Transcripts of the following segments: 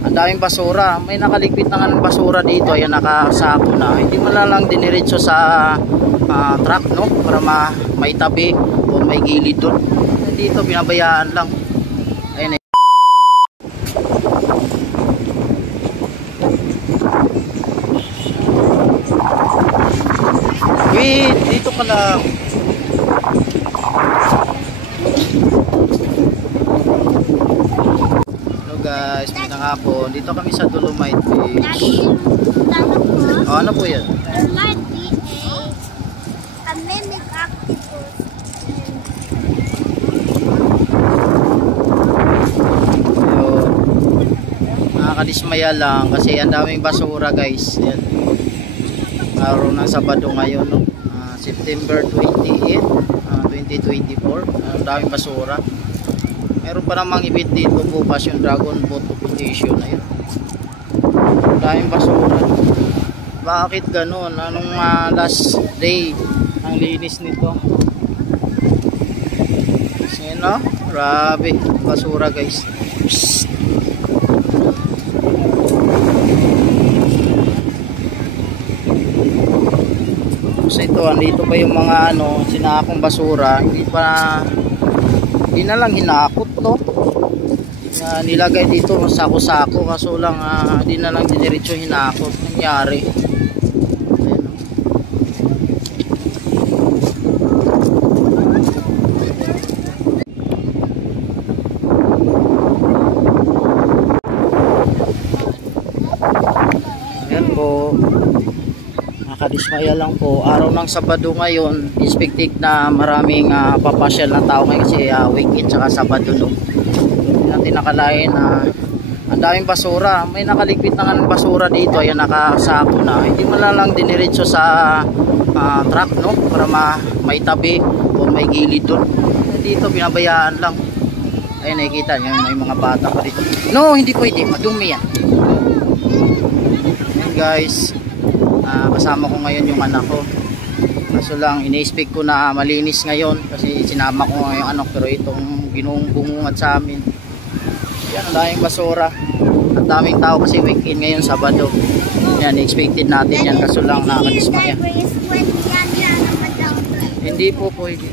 ang daming basura. May nakaligpit na nga ng basura dito. Ayan, nakasako na. Hindi mo na lang diniretso sa truck, no? Para maitabi o may gilid doon. Dito binabayaan lang. Ayan eh. Wait, dito ka lang. Hello guys, magandang hapon. Dito kami sa Dolomite Beach. Oh, ano po yan? There might be a mimic octopus. Nakakadismaya lang kasi ang daming basura guys. Yan. Araw ng Sabado ngayon, no? September 28, 2024. Ang daming basura. Meron pa namang event dito bukas, yung Dragon Boat Competition. Ayun. Ang daming basura. Bakit ganun? Anong last day ang linis nito? Kasi no? Grabe. Basura guys. Psst. So ito, andito pa yung mga sinakong basura, hindi na lang hinakot to. Nilagay dito sako-sako, kaso lang hindi na lang diretso hinakot. Nangyari. Ayan po. Nakadismaya lang po. Araw ng Sabado ngayon. Expected na maraming papasyal na tao ngayon kasi weekend tsaka Sabado, no? Hindi natin nakalain na ang daming basura. May nakaligpit na nga ng basura dito. Ayan, nakasako na. Hindi mo na lang diniretso sa truck, no? Para maitabi o may gilid doon. Dito binabayaan lang. Ayun, nakikita nyo may mga bata pa dito. No, hindi pwede. Madumi yan. Ayan guys. Kasama ko ngayon yung anak ko. Kaso lang ini-expect ko na malinis ngayon kasi sinama ko ngayon yung anak, pero itong binungungat sa amin. Yan, ang daming basura. Ang daming tao kasi weekend ngayon, Sabado. Yan, expected natin yan, kaso lang nakakadismaya. Hindi po pwede.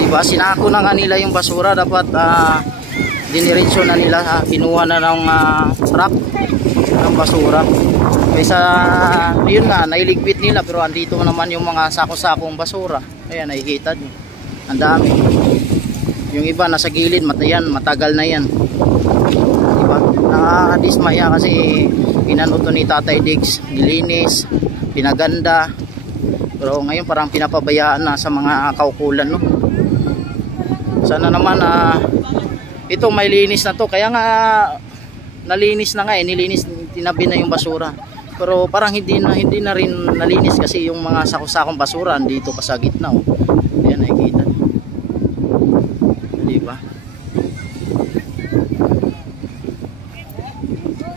Diba, sinako na nga nila yung basura. Dapat diniretso na nila, kinuha na ng truck ng basura. Kaysa yun nga, nailigpit nila, pero andito naman yung mga sako-sakong basura. Ayan, nakikita nyo, ang dami. Yung iba nasa gilid, matagal na yan, diba? Nakakadismaya kasi pinanuto ni Tatay Diggs, nilinis, pinaganda, pero ngayon parang pinapabayaan na sa mga kaukulan, no? Sana naman ito may linis na to, kaya nga nalinis na nga nilinis, tinabi na yung basura. Pero parang hindi na rin nalinis kasi yung mga sako-sakong basura andito pa sa gitna, oh. Ayan, nakikita. Di ba?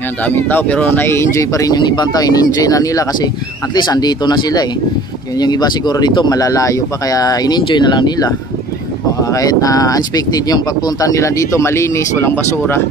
Ayan, daming tao pero nai-enjoy pa rin yung ibang tao. In-enjoy na nila kasi at least andito na sila eh. Yung iba siguro dito malalayo pa, kaya in-enjoy na lang nila. Kahit unexpected yung pagpunta nila dito, malinis, walang basura.